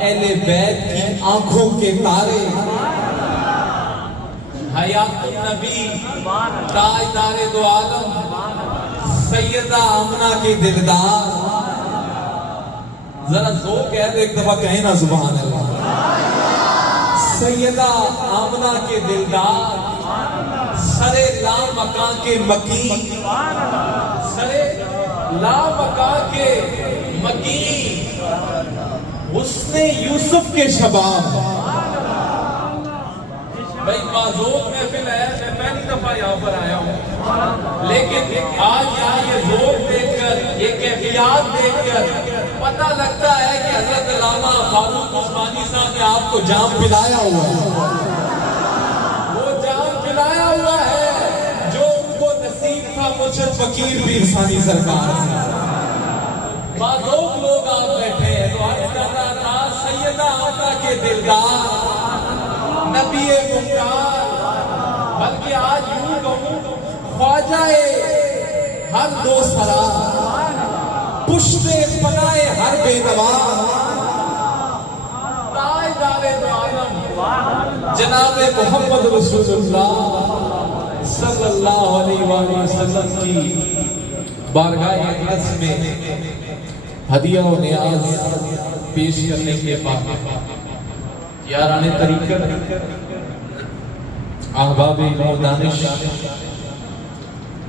اہل بیت کی آنکھوں کے تارے، حیات النبی تاجدار دو عالم سیدہ آمنہ کے دلدار. ذرا زور کہہ دو ایک دفعہ کہیں نا سبحان اللہ. سیدہ آمنہ کے دلدار، سرے لامکاں کے مکین، سرے لامکاں کے مکین، حسن یوسف کے شباب. بھائی معذور محفل ہے، میں پہلی دفعہ یہاں پر آیا ہوں، لیکن آج یہاں یہ ذوق دیکھ کر، یہ کیفیات دیکھ کر پتہ لگتا ہے کہ حضرت علامہ فاروق عثمانی صاحب نے آپ کو جام پلایا ہوا ہے. وہ جام پلایا ہوا ہے جو ان کو نصیب تھا مرشد فقیر پیر ثانی سرکار سے. معذور لوگ آپ بیٹھے ہیں تو عرض کر رہا تھا سیدہ آمنہ کے دلدار، نبی مختار، بلکہ آج یوں کہوں خواجہ ہر دو سرا، پشت پناہ ہر بے نوا، تاجدار دو عالم جناب محمد رسول اللہ صلی اللہ علیہ وآلہ وسلم کی بارگاہ اقدس میں ہدیہ و نیاز پیش کرنے کے بعد یاران طریقت، احباب علم و دانش،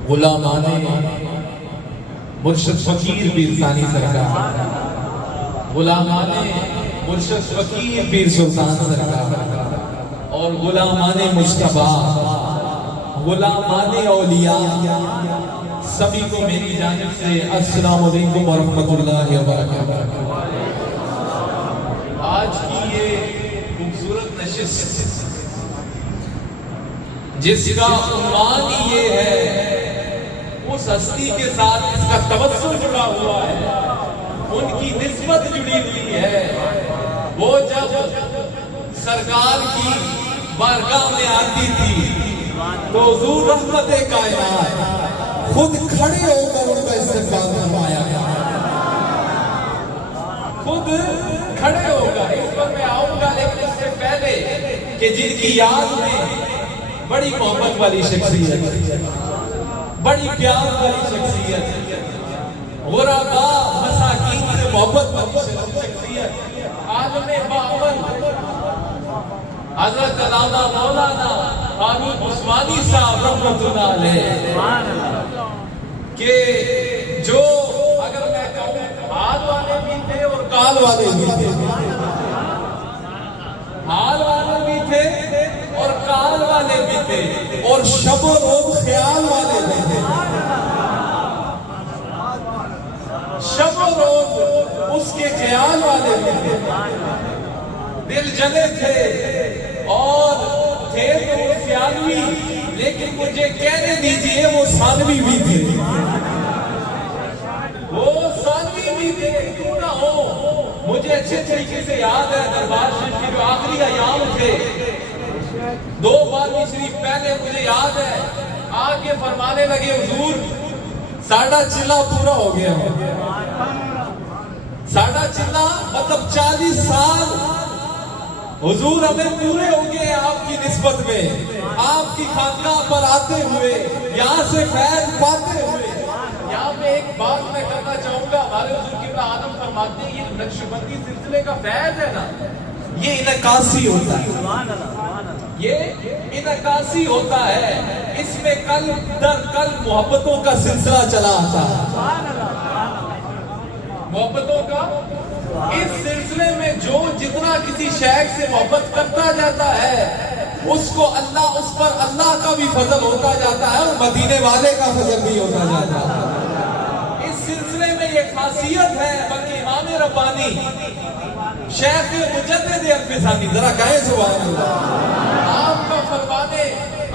غلامان مرشد فقیر پیر ثانی سرکار، غلامان مرشد فقیر پیر سلطان سرکار، اور غلامان مجتبی، غلامان اولیاء، سبھی کو میری جانب سے السلام علیکم ورحمۃ اللہ وبرکاتہ. آج کی یہ خوبصورت نشست جس کا عنوان ہی یہ ہے، اس ہستی کے ساتھ اس کا توسل جڑا ہوا ہے، ان کی نسبت جڑی ہوئی ہے. وہ جب سرکار کی بارگاہ میں آتی تھی تو حضور رحمت کائنات خود کھڑے ہو کر ان کا استقبال فرمایا گیا. خود کھڑے ہوگا. اس پر میں آؤں گا، لیکن اس سے پہلے کہ جن کی یاد میں بڑی محبت والی شخصیت، بڑی پیار والی شخصیت، غرباء مساکین سے محبت والی شخصیت، عالم باول حضرت علامہ مولانا فاروق عثمانی صاحب رحمۃ اللہ علیہ، کہ جو اگر میں کہوں حال والے بھی تھے اور کال والے بھی تھے، حال والے بھی تھے اور کال والے بھی تھے، اور شب و روز خیال والے بھی تھے. شب و روز اس کے خیال والے بھی تھے، دل جلے تھے اور تھے تو وہ سیالوی، لیکن مجھے کہنے دیجئے وہ ثانوی بھی تھے. وہ ثانوی بھی تھے، کیوں نہ ہو. مجھے اچھے طریقے سے یاد ہے دربار شریف کے جو آخری ایام تھے، 2 12ویں شریف پہلے مجھے یاد ہے آگے فرمانے لگے حضور ساڑھا چلہ پورا ہو گیا. ساڑھا چلہ مطلب 40 سال حضور ہمیں پورے ہو گئے آپ کی نسبت میں، آپ کی خانقاہ پر آتے ہوئے، یہاں سے فیض پاتے ہوئے. یہاں پہ ایک بات میں کرنا چاہوں گا، ہمارے حضور قبلہ عالم فرماتے ہیں یہ نقشبندی سلسلے کا فیض ہے نا، یہ انعکاسی ہوتا ہے، یہ انعکاسی ہوتا ہے. اس میں قلب در قلب محبتوں کا سلسلہ چلا آتا ہے، محبتوں کا. اس سلسلے میں جو جتنا کسی شیخ سے محبت کرتا جاتا ہے اس کو اللہ، اس پر اللہ کا بھی فضل ہوتا جاتا ہے اور مدینے والے کا فضل بھی ہوتا جاتا ہے. اس سلسلے میں یہ خاصیت ہے. بلکہ امام ربانی شیخ مجدد الفسانی، ذرا کہیں سبحان اللہ، آپ کا فرمانے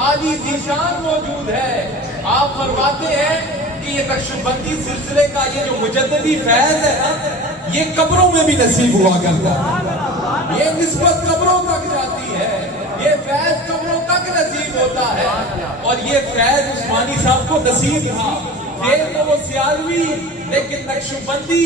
عالی ذیشان موجود ہے. آپ فرماتے ہیں کہ یہ نقشبندی سلسلے کا یہ جو مجددی فیض ہے نا، یہ قبروں میں بھی نصیب ہوا کرتا ہے. یہ نسبت قبروں تک جاتی ہے، یہ فیض قبروں تک نصیب ہوتا ہے. اور یہ فیض عثمانی صاحب کو نصیب تھا. تھے تو وہ سیالوی، لیکن نقشبندی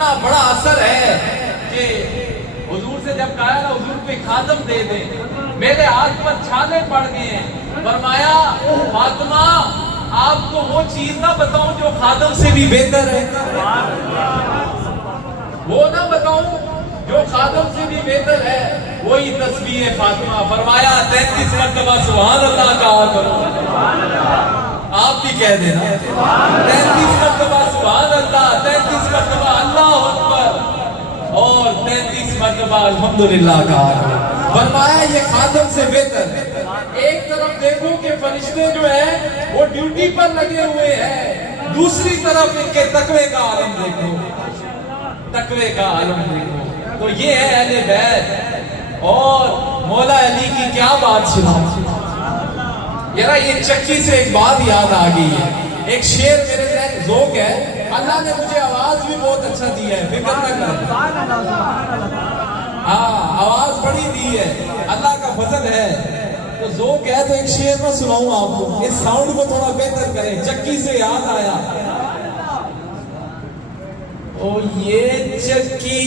اتنا بڑا اثر ہے کہ حضور سے جب کہا نا حضور کوئی خادم دے دے، میرے ہاتھ پر چھالے پڑ گئے ہیں، فرمایا فاطمہ آپ کو وہ چیز نہ بتاؤں جو خادم سے بھی بہتر ہے، وہ نہ بتاؤں جو خادم سے بھی بہتر ہے، وہی تسبیح فاطمہ۔ فرمایا 33 مرتبہ سبحان اللہ کہا کرو، آپ بھی کہہ دینا 33 مرتبہ سبحان اللہ، 33 مرتبہ اللہ اکبر اور 33 مرتبہ الحمدللہ کہا کرو۔ فرمایا یہ خادم سے بہتر ہے۔ ایک طرف دیکھو کہ فرشتے جو ہیں وہ ڈیوٹی پر لگے ہوئے ہیں، دوسری طرف ان کے تقوی کا عالم دیکھو، تقوی کا عالم دیکھو۔ تو یہ ہے اہل بیت۔ اور مولا علی کی کیا بات سناؤں یارا، یہ چکی سے ایک بات یاد آ گئی ہے۔ ایک شعر میرے ذہن ذوق ہے، اللہ نے مجھے آواز بھی بہت اچھا دی ہے، فکر نہ کر، ہاں آواز بڑی دی ہے، اللہ کا فضل ہے، تو ذوق ہے تو ایک شعر میں سناؤں آپ کو، اس ساؤنڈ کو تھوڑا بہتر کریں۔ چکی سے یاد آیا، او یہ چکی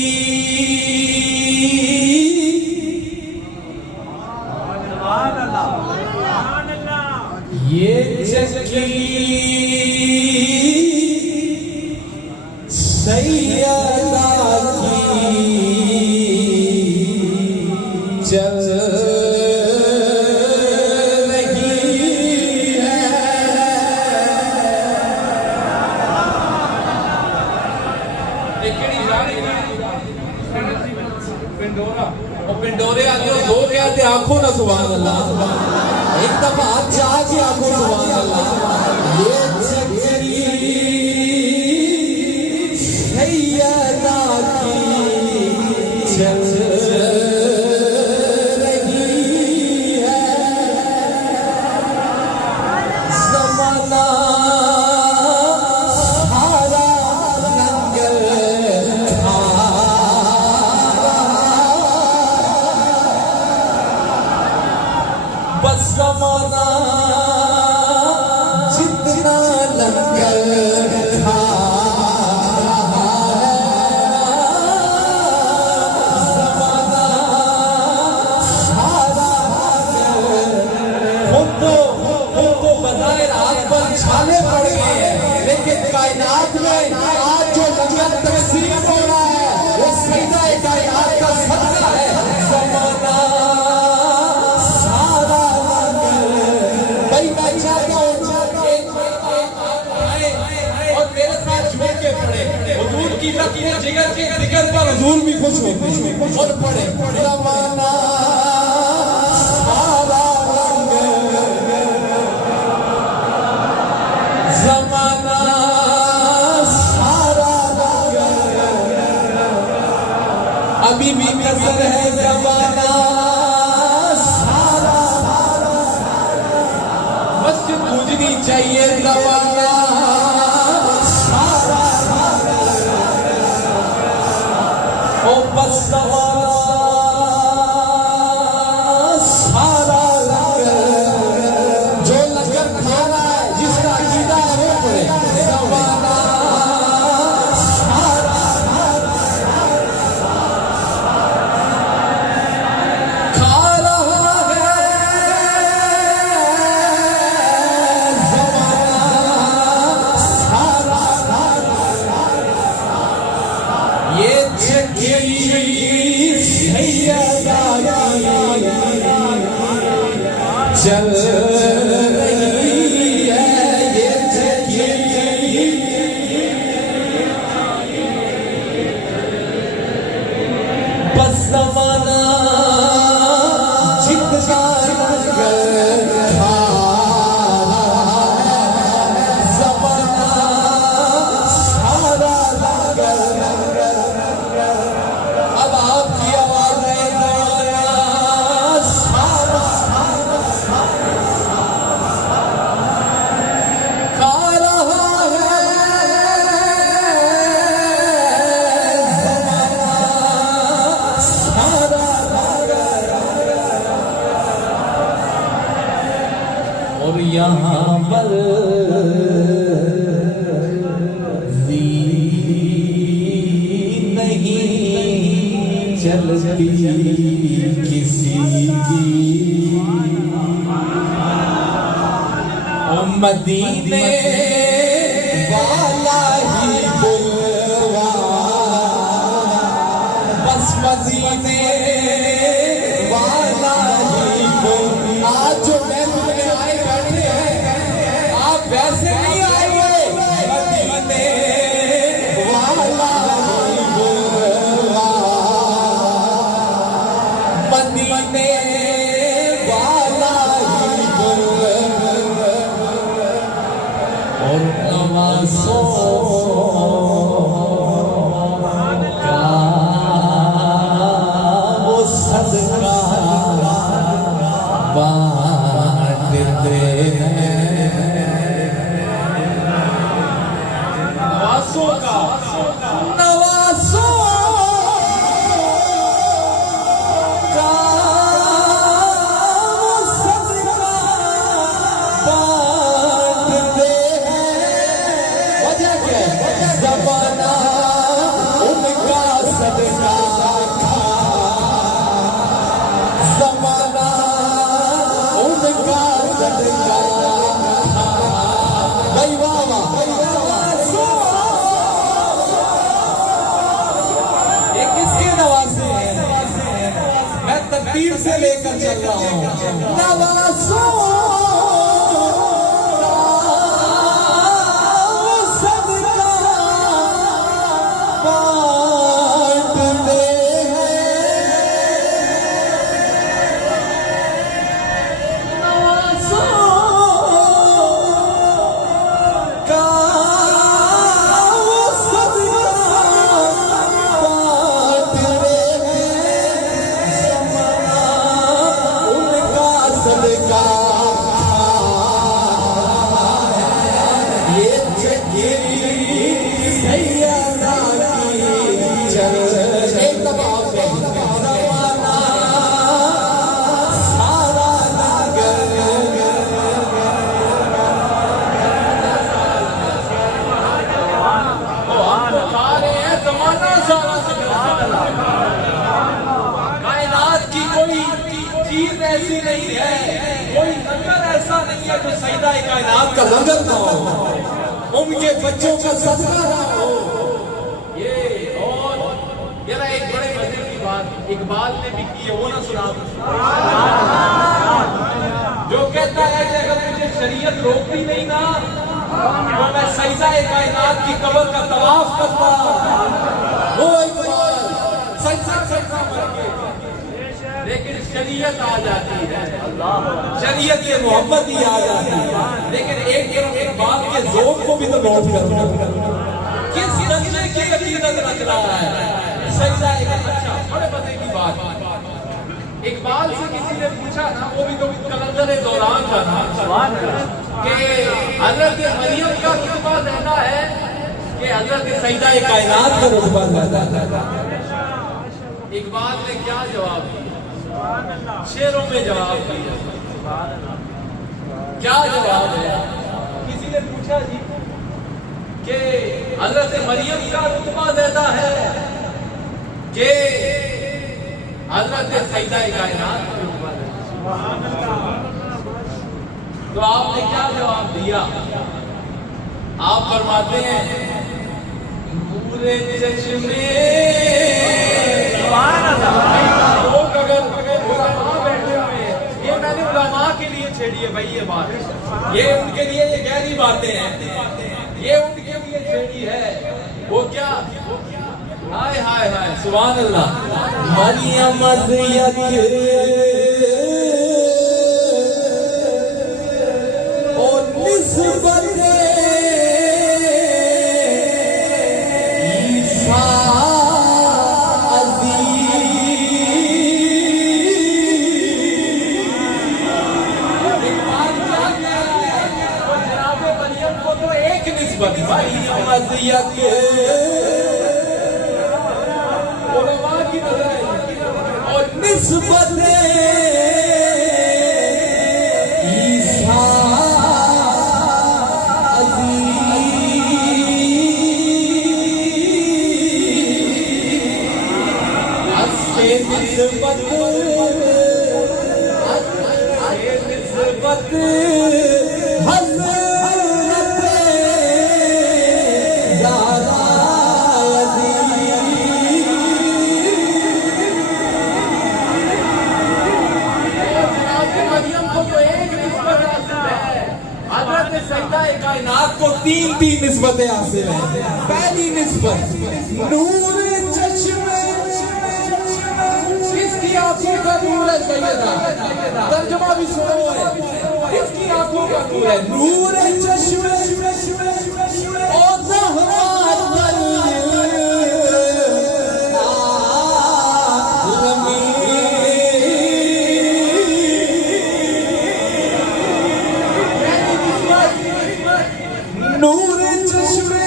یہ چکی سیدہ کی چل رہی ہے، پنڈورے آگے دو کہتے آنکھوں نہ سبحان اللہ، ایک دفعہ ہاتھ چاہ کے آنکھوں سبحان اللہ۔ یہ چکی سیدہ کی چل رہی ہے، زمانہ سارا لنگر کھا بس زمانہ جتنا لنگر کھا زمانہ سارا خود تو بظاہر آگ پر چھالے پڑ گئے ہیں، لیکن کائنات میں آج جو لنگر تقسیم ہو رہا ہے وہ سیدہ کائنات کا صدقہ ہے۔ زمانہ اور میرے ساتھ چھوڑ کے پڑھے حضور کی لکیر جگر کے ذکر پر حضور بھی خوش ہوتے ہیں اور پڑھے زمانہ سارا رنگ، زمانہ سارا رنگ، ابھی بھی کسر ہے زمانہ سارا، مسجد گونجنی چاہیے زمانہ سارا، او بس زمانہ سارا لنگر، جو لنگر کھانا ہے جس کا عقیدہ ہے وہ پڑھے، زمانہ سارا کھا رہا ہے، زمانہ سارا یہ چکی سیدہ کی چل رہی ہے، یہ چکی بس زمانہ جتنا لنگر کھا رہا ہے، زمانہ سارا لنگر، اب آپ کی آواز ہے زمانہ سارا کھا رہا ہے، زمانہ سارا اور یہاں پر چلتی کسی کی مدینے والا ہی بلوا بس مدینے والا ہی بلوا آج جو محفل میں آئے بیٹھے ہیں آپ ویسے نہیں آئے گے مدینے والا ہی بلوا مدینے والا ہی بلوا اور نوازوں کا وہ صدقہ بانٹتے ہیں نوازوں کا نوازوں کا وہ صدقہ بانٹتے ہیں وجہ کیا ہے زمانہ ان کا صدقہ کھا زمانہ ان کا صدقہ کھا بھائی واہ واہ یہ کس کے نوازے ہیں میں ترتیب سے لے کر چل رہا ہوں نوازوں کائنات کی کوئی چیز ایسی نہیں ہے کوئی لنگر ایسا نہیں ہے جو سیدہ کائنات کا لنگر نہ ہو ان کے بچوں کا صدقہ نہ ہو یہ اور ذرا ایک بڑے مزے کی بات اقبال نے بھی کی ہے وہ نہ سنا جو کہتا ہے کہ اگر مجھے شریعت روکتی نہیں نا تو میں سیدہ کائنات کی قبر کا طواف کرتا وہ اقبال سجدہ کر کے لیکن شریعت آ جاتی ہے شریعت یہ محبت ہی آ جاتی ہے لیکن ایک بات کے ذوق کو بھی تو نوٹ کرنا کس نظرے کی عقیدت رکھ رہا ہے سجدہ ایک اچھا بڑے مزے کی بات اقبال سے کسی نے پوچھا نا وہ بھی تو کلندر دوران کا نا کہ حضرت مریم کا رتبہ زیادہ ہے کہ حضرت سیدہ کائنات کا رتبہ زیادہ ہے اقبال نے کیا جواب دیا شعروں میں جواب دیا کیا جواب ہے کسی نے پوچھا جی کہ حضرت مریم کا رتبہ زیادہ ہے کہ حضرت سیدہ کائنات کا رتبہ زیادہ تو آپ نے کیا جواب دیا آپ فرماتے ہیں پورے چشمے لوگ اگر علماء بیٹھے ہوئے یہ میں نے علماء کے لیے چھیڑی ہے بھائی یہ بات یہ ان کے لیے یہ گہری باتیں ہیں یہ ان کے لیے چھیڑی ہے وہ کیا ہائے ہائے ہائے سبحان اللہ مریم یک اور نسبت علماء کی نظر ہے اور نسبت عیسیٰ عزیز کے نسبت حضرت زہرا مریم کو تو ایک نسبت حاصل ہے، حضرت سیدہ کائنات کو تین نسبتیں حاصل ہیں۔ پہلی نسبت نور چشمے، کس کی آنکھوں کا نور ہے سیدہ؟ ترجمہ بھی سنو ہے، کس کی آنکھوں کا نور ہے؟ نور چشمے اور زہرا نور چشمے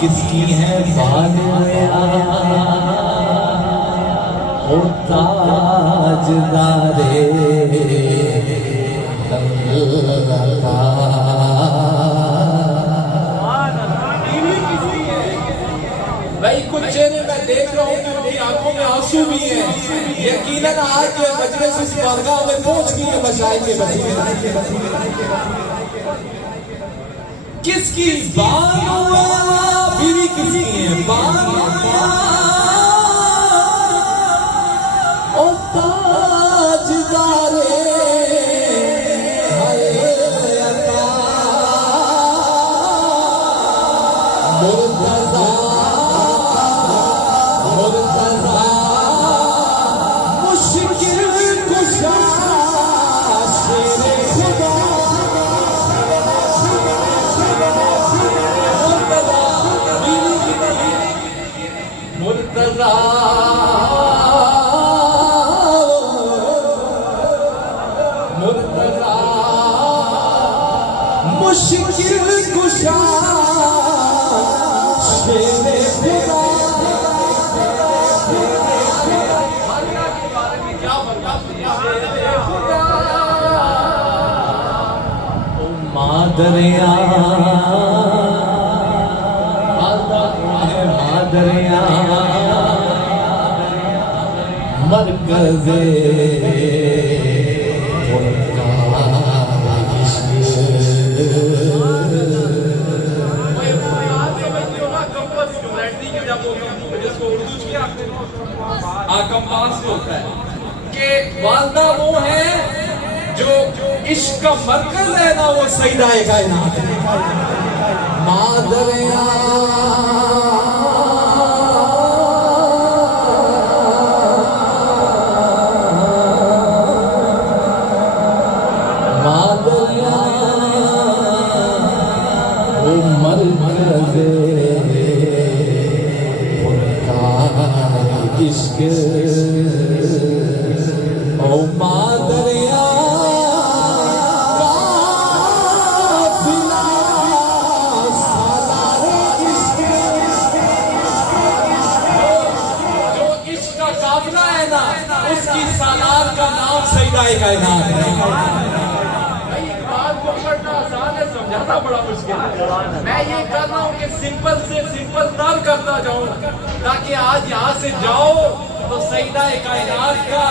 کس کی ہے تاجدارے بھائی کچھ چہرے میں دیکھ رہا ہوں کہ ان کی آنکھوں میں آنسو بھی ہیں، یقیناً آج کے مجلس اس بارگاہ میں پہنچ گئی ہے بشائر کے وسیلے۔ کس کی بانو بیوی کس کی ہے؟ بانو او تاجدارے حیاتا مرتضی مشکل کشا شیر خدا مشکل کشا شیر خدا۔ مادریا مادریا مرکز کمپاس ہوتا ہے کہ والدہ وہ ہے جو عشق کا مرکز ہے نا، وہ سیدہ کائنات ہے۔ مادریا مادریا وہ مرکز عشق او مادریا قافلہ سالار عشق، جو عشق کا قافلہ ہے نا اس کی سالار کا نام سیدہ کائنات ہے۔ بھائی اقبال کو پڑھنا آسان ہے، سمجھانا بتانا بڑا مشکل ہے. میں یہ کر رہا ہوں کہ سمپل سے سمپل تر کرتا جاؤں تاکہ آج یہاں سے جاؤ تو سیدہ کائنات کا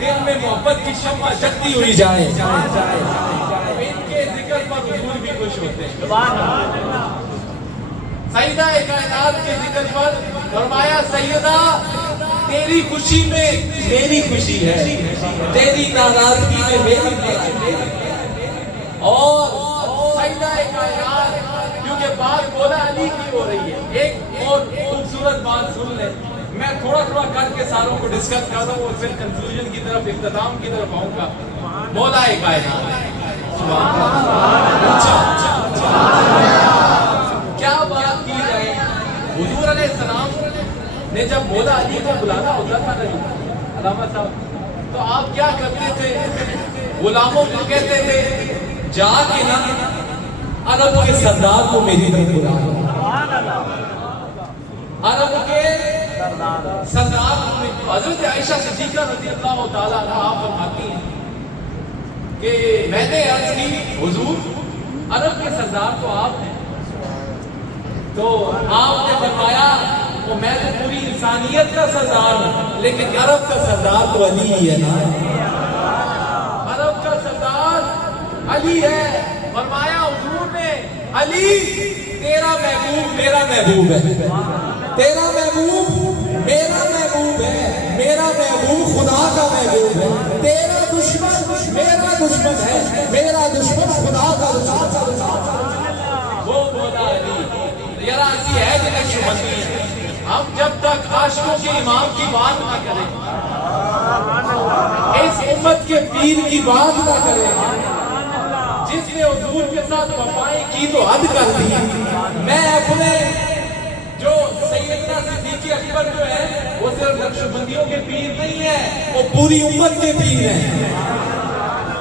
دل میں محبت کی شمع جلتی ہوئی جائے. ان کے ذکر پر حضور بھی خوش ہوتے ہیں. سیدہ کائنات کے ذکر پر فرمایا سیدہ تیری خوشی میں میری خوشی ہے, تیری ناراضگی میں میری ناراضگی ہے. اور سیدہ کائنات کیونکہ بات مولا علی کی ہو رہی ہے, ایک اور خوبصورت بات سن لیں. میں تھوڑا کر کے ساروں کو ڈسکس کر رہا ہوں اور پھر کنکلوژن کی طرف اختتام کی طرف آؤں گا. مولا کائنات کیا بات کی جائے. حضور علیہ السلام نے جب مولا علی کو بلانا ہوتا تھا نا علامہ صاحب, تو آپ کیا کرتے تھے؟ غلاموں کو کہتے تھے جا کے نا عرب کے سردار کو میری طرف بلا. عرب کے سردار کو حضرت عائشہ صدیقہ رضی اللہ تعالیٰ عنہا آپ فرماتی ہیں کہ میں نے عرض کی حضور عرب کے سردار تو آپ ہیں. تو آپ نے فرمایا کہ میں تو پوری انسانیت کا سردار ہوں, لیکن عرب کا سردار تو علی ہی ہے نا. عرب کا سردار علی ہے. فرمایا حضور نے علی تیرا محبوب میرا محبوب ہے, تیرا محبوب میرا محبوب ہے, میرا محبوب خدا کا محبوب ہے, تیرا دشمن میرا دشمن ہے, میرا دشمن خدا کا دشمن ہے. وہ مولا علی یار ایسی ہے کہ نقشبندی ہے. ہم جب تک عاشقوں کے امام کی بات نہ کریں, اس امت کے پیر کی بات نہ کریں, جس نے حضور کے ساتھ وفائیں کی تو حد کر دی. میں اپنے جو سیدنا صدیق اکبر جو ہے وہ صرف نقشبندیوں کے پیر نہیں ہے, وہ پوری امت کے پیر ہیں.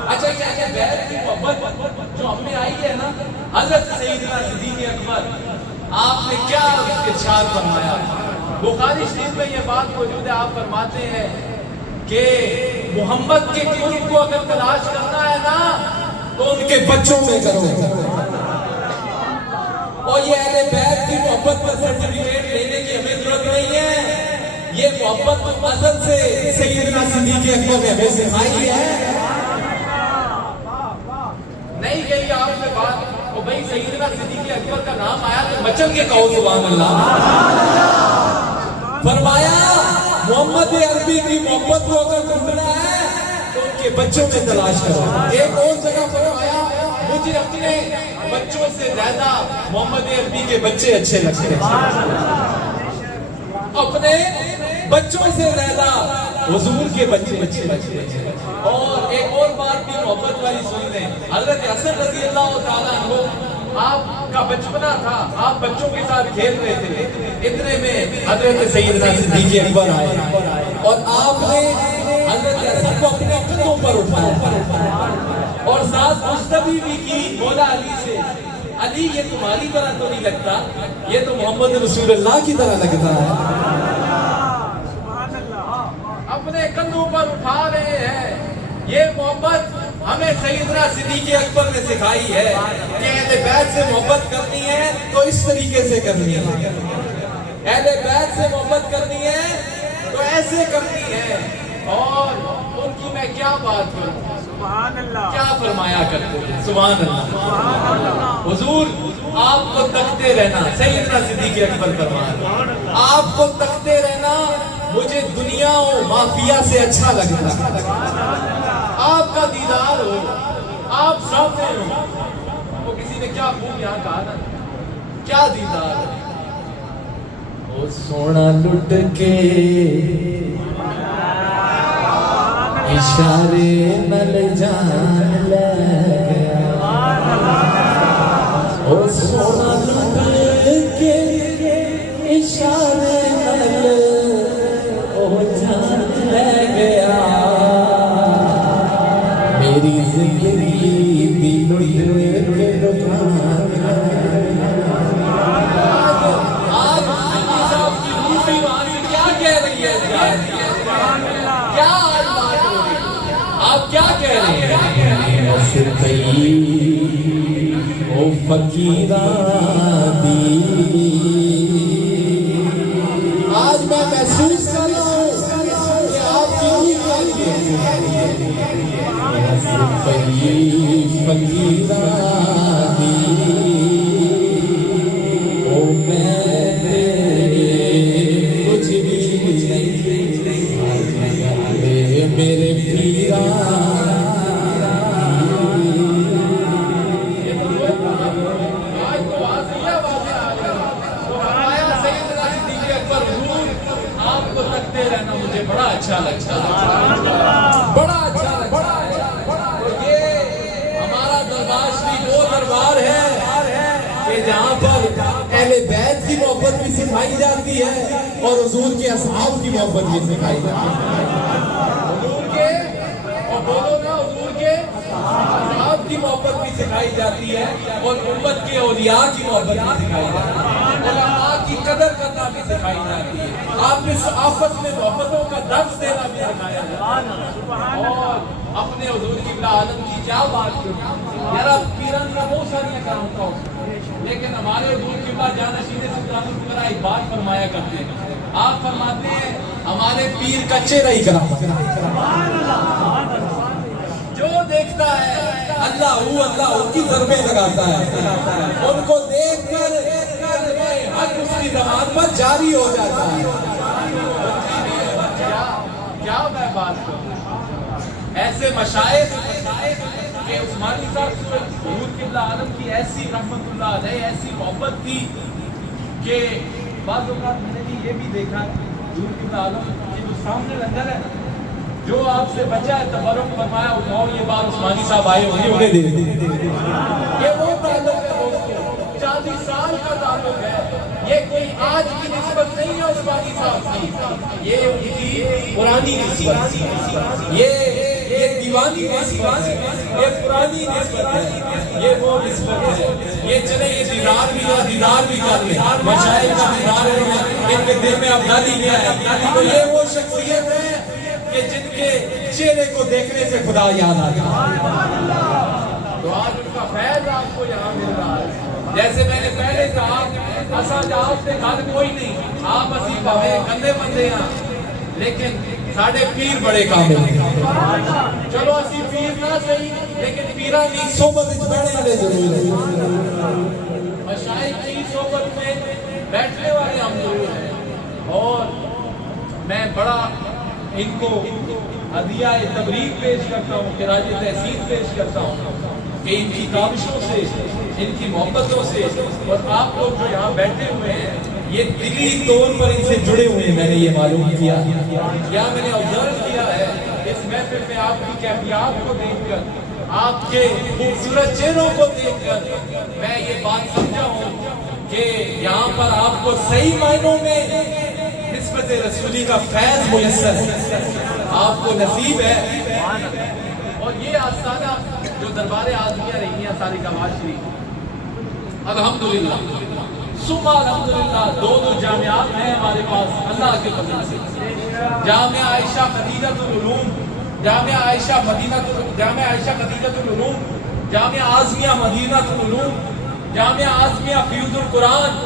اچھا کیا بیعت کی محبت جو ہم میں آئی ہے نا, حضرت سیدنا صدیق اکبر آپ نے کیا ارشاد فرمایا. بخاری شریف میں یہ بات موجود ہے, آپ فرماتے ہیں کہ محمد کے قرب کو اگر تلاش کرنا ہے نا تو ان کے بچوں میں کرو. اور یہ اہل بیت کی محبت کا سرٹیفکیٹ لینے کی ہمیں ضرورت نہیں ہے. یہ محبت تو ازل سے سیدنا صدیق اکبر نے ہمیں سکھائی ہے. نہیں گئی آپ سے بات تو بھائی سیدنا صدیق اکبر کا نام آیا تو مچل کے کہو سبحان اللہ. فرمایا محمد عربی کی محبت کو اگر ڈھونڈنا ہے تو ان کے بچوں میں تلاش کرو. ایک اور جگہ فرمایا مجھے اپنے بچوں سے زیادہ محمد عربی کے بچے اچھے لگتے ہیں, اپنے بچوں سے زیادہ حضور کے بچے اچھے لگتے ہیں. اور ایک اور بات بھی محبت والی سن لیں. حضرت حسن رضی اللہ تعالیٰ عنہ آپ کا بچپنا تھا, آپ بچوں کے ساتھ کھیل رہے تھے, اتنے میں حضرت سیدنا صدیق اکبر آئے اور آپ نے حضرت حسن کو اپنے کندھوں پر اٹھایا اور ساتھ گفتگو بھی کی مولا علی سے. علی یہ تمہاری طرح تو نہیں لگتا, یہ تو محمد رسول اللہ کی طرح لگتا ہے. اپنے کندھوں پر اٹھا رہے ہیں. یہ محبت ہمیں سیدنا صدیق اکبر نے سکھائی ہے کہ اہل بیت سے محبت کرنی ہے تو اس طریقے سے کرنی ہے, اہل بیت سے محبت کرنی ہے تو ایسے کرنی ہے. اور ان کی میں کیا بات کروں, سبحان اللہ, کیا فرمایا کرتے ہیں سبحان اللہ. حضور آپ کو تکتے رہنا, سیدنا صدیق اکبر فرمایا آپ کو تکتے رہنا مجھے دنیا و مافیا سے اچھا لگتا. آپ کا دیدار ہو, آپ سامنے ہو. وہ کسی نے کیا خوب یہاں کہا نا, کیا دیدار او سونا لٹ کے اشارے نل جان لگا, او سونا لٹ کے اشارے نل او جان لگا. میری زندگی دل کے دکان. آپ صاحب کی روٹی وہاں کیا کہہ رہی ہے, کیا آپ کیا کہہ رہے ہیں. او فقیران دی آج میں محسوس کر رہا ہوں کہ آپ کی فقیران دی او میں کچھ بھی نہیں میرے پیران رہنا مجھے بڑا اچھا لگتا ہے بڑا اچھا لگتا ہے اور یہ ہمارا دربار شریف وہ دربار ہے کہ جہاں پر اہل بیت کی محبت بھی سکھائی جاتی ہے اور حضور کے اصحاب کی محبت بھی سکھائی جاتی ہے حضور کے اور بولو نا حضور کے اصحاب کی محبت بھی سکھائی جاتی ہے اور امت کے اولیاء کی محبت بھی سکھائی جاتی ہے علماء کی قدر کرنا بھی سکھائی جاتی ہے آپ نے آپس میں محبتوں کا درس دینا بھی سکھایا جاتا ہے اور اپنے حضور قبلہ عالم کی کیا بات کریں یار آپ پیران کا بہت ساری کرامتا ہوں لیکن ہمارے حضور قبلہ جانشین سلطان القرآن ایک بات فرمایا کرتے ہیں آپ فرماتے ہیں ہمارے پیر کچے رہی کرامت جو دیکھتا ہے اللہ کی ضربیں لگاتا ہے ان کو دیکھ کر حق اس کی زبان پر جاری ہو جاتا ہے کیا میں بات کروں ایسے مشائخ کہ عثمانی صاحب حضور قبلہ عالم کی ایسی رحمت اللہ علیہ ایسی محبت تھی کہ بعض اوقات میں نے یہ بھی دیکھا حضور قبلہ عالم کے جو سامنے لنگر ہے جو آپ سے بچا ہے تبرک فرمایا اٹھاؤ یہ بات عثمانی صاحب آئے ہوئے انہیں دے یہ وہ تعلق ہے 40 سال کا تعلق ہے یہ کوئی آج کی نسبت نہیں ہے عثمانی صاحب کی یہ ان کی پرانی نسبت یہ دیوانی نسبت یہ پرانی نسبت ہے یہ وہ نسبت ہے یہ چلے یہ دیدار بھی کر لیں مشائخ کا دیدار ہے ان کے دل میں اب نادی گیا ہے تو یہ وہ شخصیت ہے کہ جن کے چہرے کو دیکھنے سے خدا یاد آتا ہے تو آج ان کا فیض آپ کو یہاں مل رہا ہے جیسے میں نے پہلے کہا اسا جہاز سے گھر کوئی نہیں آپ اسی بھاوے گندے بندے ہیں لیکن ساڑھے پیر بڑے کامل ہیں چلو اسی پیر نہ صحیح لیکن پیرانی صحبت اس بیٹھنے والے ضرور ہے مشائخ کی صحبت میں بیٹھنے والے ہم ضرور ہیں اور میں بڑا ان کو ہدیہ تبریک پیش کرتا ہوں خراج تحسین پیش کرتا ہوں کہ ان کی کاوشوں سے ان کی محبتوں سے اور آپ لوگ جو یہاں بیٹھے ہوئے ہیں یہ دلی طور پر ان سے جڑے ہوئے ہیں میں نے یہ معلوم کیا میں نے آبزرو کیا ہے اس محفل میں آپ کی کیفیات کو دیکھ کر آپ کے خوبصورت چہروں کو دیکھ کر میں یہ بات سمجھا ہوں کہ یہاں پر آپ کو صحیح معنوں میں نسبت رسولی کا فیض میسر ہے آپ کو نصیب ہے اور یہ آستانہ جو دربار اعظمیہ رہی ہیں ساری کمال شریف الحمدللہ صبح الحمدللہ دو جامعات ہیں ہمارے پاس اللہ کے فضل سے جامعہ عائشہ خدیجۃ العلوم جامعہ عائشہ خدیجۃ العلوم جامعہ اعظمیہ مدینۃ العلوم جامعہ اعظمیہ فیوض القرآن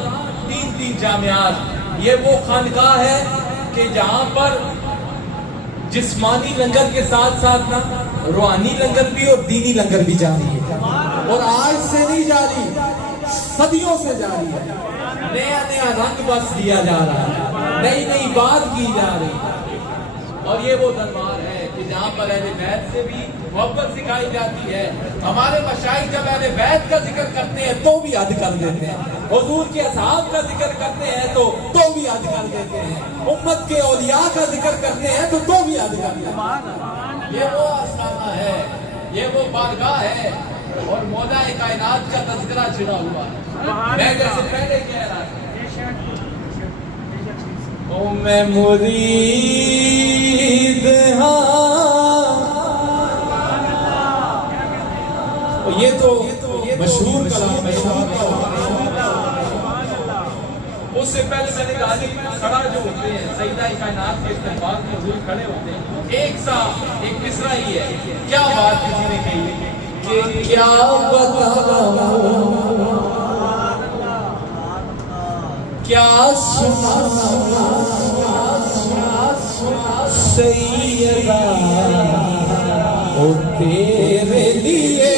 تین جامعات یہ وہ خانقاہ ہے کہ جہاں پر جسمانی لنگر کے ساتھ ساتھ نا روحانی لنگر بھی اور دینی لنگر بھی جاری ہے اور آج سے نہیں جاری صدیوں سے جاری ہے نیا رنگ بس دیا جا رہا ہے نئی بات کی جا رہی ہے اور یہ وہ دربار ہے کہ جہاں پر اہل بیت سے بھی محبت سکھائی جاتی ہے ہمارے مشائخ جب اہل بیت کا ذکر کرتے ہیں تو بھی حد کر دیتے ہیں حضور کے اصحاب کا ذکر کرتے ہیں تو بھی حد کر دیتے ہیں امت کے اولیاء کا ذکر کرتے ہیں تو بھی حد کر دیتے ہیں یہ وہ آستانہ ہے یہ وہ بارگاہ ہے اور مولا کائنات کا تذکرہ چھڑا ہوا ہے میں جیسے پہلے کہہ رہا تھا او میں مرید ہاں یہ تو مشہور کلام اس سے پہلے میں نے کہا کہ کھڑا جو ہوتے ہیں سیدہ کائنات کے استقبال میں حضور کھڑے ہوتے ہیں ایک مصرع ہی ہے کیا بات کسی نے کہی کہ کیا بتاؤں کیا سناؤں سیدہ او تیرے لیے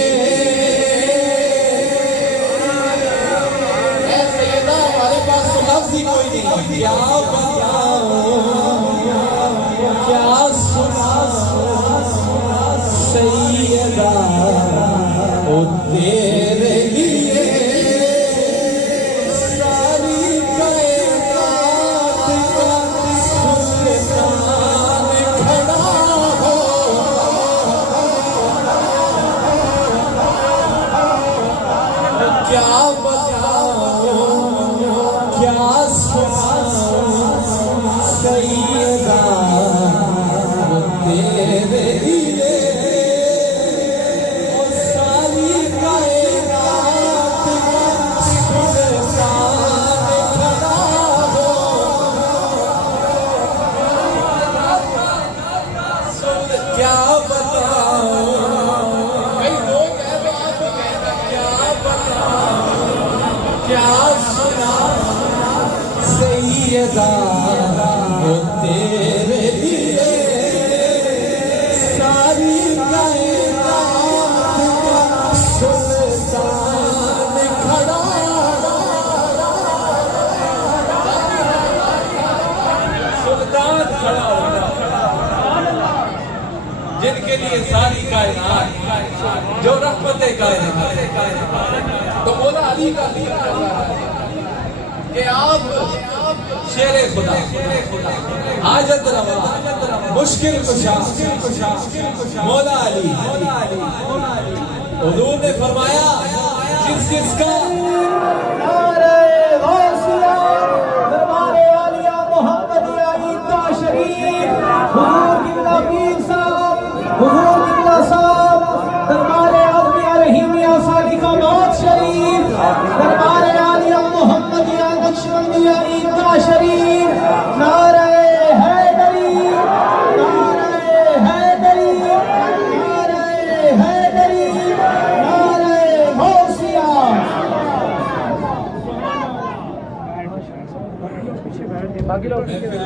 اے سیدہ ہمارے پاس تو لفظ ہی کوئی نہیں کیا بتاؤں کیا سناؤں سیدہ او تیرے لیے ساری کائنات کا سلطان کھڑا ہو کیا بتاؤں کیا سناؤں سیدہ وہ تیرے لیے ساری کائنات کا سلطان کھڑا ہو کیا بتاؤں کئی لوگ ہیں تو آپ کو کہنا کیا بتاؤں کیا سناؤں سیدہ وہ تیرے لیے ساری کائنات کا سلطان کھڑا سلطان کھڑا جن کے لیے ساری کائنات جو رحمت کائنات تو مولا علی کا دیا کہ آپ شیر خدا حاجت روا مشکل کشا مولا علی حضور نے فرمایا جس جس کا نعرہ غوثیہ دربار عالیہ محمدیہ عیدگاہ شریف حضور قبلہ پیر صاحب حضور قبلہ صاحب دربار عظمیہ رحیمیہ صادقہ موت شریف دربار عالیہ محمدیہ نقشبندیہ عیدگاہ شریف نعرہ حیدری نعرہ حیدری نعرہ حیدری نعرہ غوثیہ محفل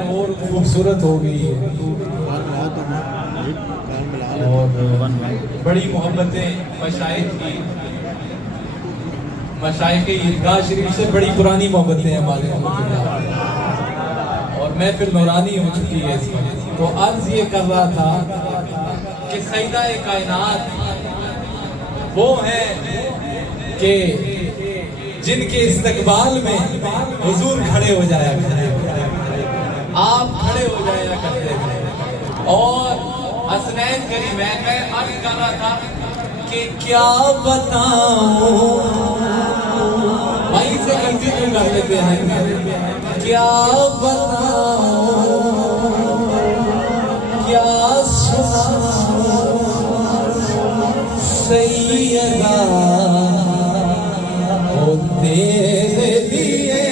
اور خوبصورت ہو گئی ہے اور بڑی محبتیں مشائخ کی مشائخ عیدگاہ شریف سے بڑی پرانی محبتیں ہیں ہمارے اور محفل نورانی ہو چکی ہے اس وقت تو عرض یہ کر رہا تھا کہ سیدہ کائنات وہ ہیں کہ جن کے استقبال میں حضور کھڑے ہو جایا کرتے آپ کھڑے ہو جایا کرتے تھے اور حسنین کریمین میں عرض کر رہا تھا کہ کیا بتاؤں بھائی سے غلطی کیوں کر لیتے ہیں کیا بتاؤں کیا سناؤں سیدہ وہ تیرے لیے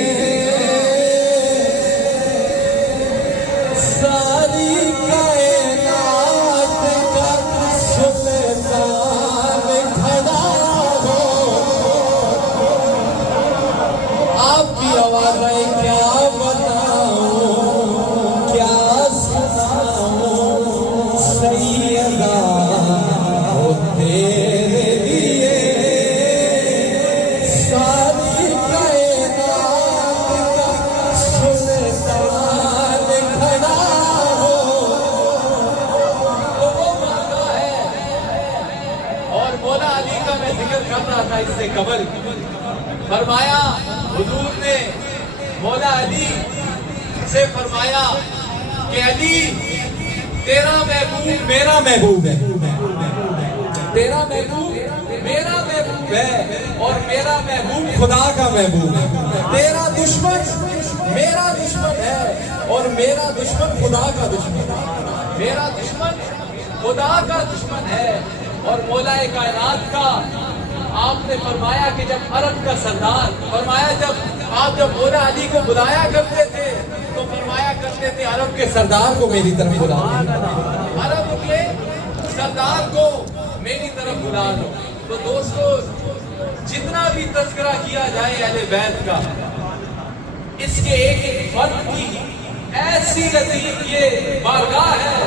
ساری کائنات کا سلطان کھڑا ہو آپ کی آواز آئی کیا بتاؤں کیا سناؤں سیدہ وہ تیرے لیے ساری کائنات کا سلطان کھڑا ہو تو وہ مانگا ہے اور مولا علی کا میں ذکر کر رہا تھا اس سے قبل فرمایا حضور نے مولا علی سے فرمایا کہ علی تیرا محبوب میرا محبوب ہے تیرا محبوب میرا محبوب ہے اور میرا محبوب خدا کا محبوب ہے تیرا دشمن میرا دشمن ہے اور میرا دشمن خدا کا دشمن ہے میرا دشمن خدا کا دشمن ہے اور مولا کائنات کا آپ نے فرمایا کہ جب عرب کا سردار فرمایا جب مولا علی کو بلایا کرتے تھے تو فرمایا کرتے تھے عرب کے سردار کو میری طرف بلا لو عرب کے سردار کو میری طرف بلا لو تو دوستو جتنا بھی تذکرہ کیا جائے اہل بیت کا، اس کے ایک ایک فرد کی ایسی لطیف یہ بارگاہ ہے،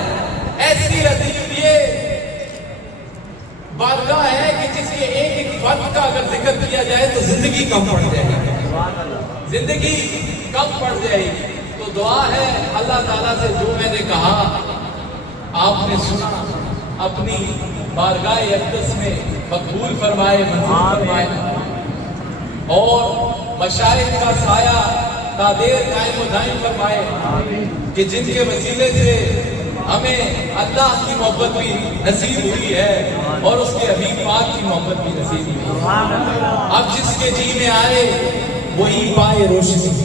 ایسی لطیف یہ بارگاہ ہے کہ جس کے ایک ایک فرد کا اگر ذکر کیا جائے تو زندگی کم پڑ جائے گی، زندگی کم پڑ جائے گی۔ تو دعا ہے اللہ تعالیٰ سے جو میں نے کہا آپ نے سنا، اپنی بارگاہ اقدس میں مقبول فرمائے، منظور فرمائے، اور مشائخ کا سایہ تادیر قائم و دائم فرمائے کہ جن کے وسیلے سے ہمیں اللہ کی محبت بھی نصیب ہوئی ہے اور اس کے حبیب پاک کی محبت بھی نصیب ہوئی ہے۔ اب جس کے جی میں آئے وہی پائے روشنی،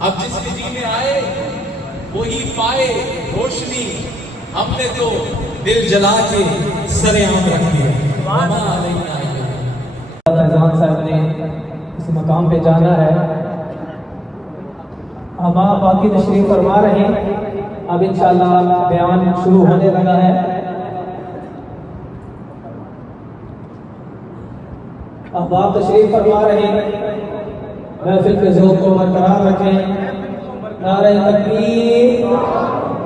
اب جس کے جی میں آئے وہی پائے روشنی۔ ہم نے تو دل جلا کے سر عام رکھ دیا۔ وما علینا الا اذان صاحب نے اس مقام پہ جانا ہے، اب آپ باقی تشریف فرما رہے ہیں۔ اب انشاءاللہ بیان شروع ہونے لگا ہے۔ اب آپ تشریف فرما رہے ہیں، محفل کے ذوق کو برقرار رکھیں۔ نعرہ تکبیر،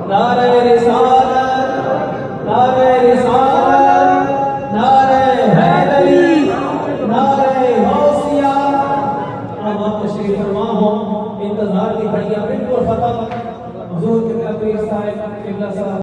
نعرہ رسالت، نعرہ رسالت، نعرہ حیدری، نعرہ غوثیہ۔ اب آپ تشریف فرما ہوں، انتظار کی گھڑیاں بالکل ختم۔ حضور قبلہ پیر صاحب قبلہ صاحب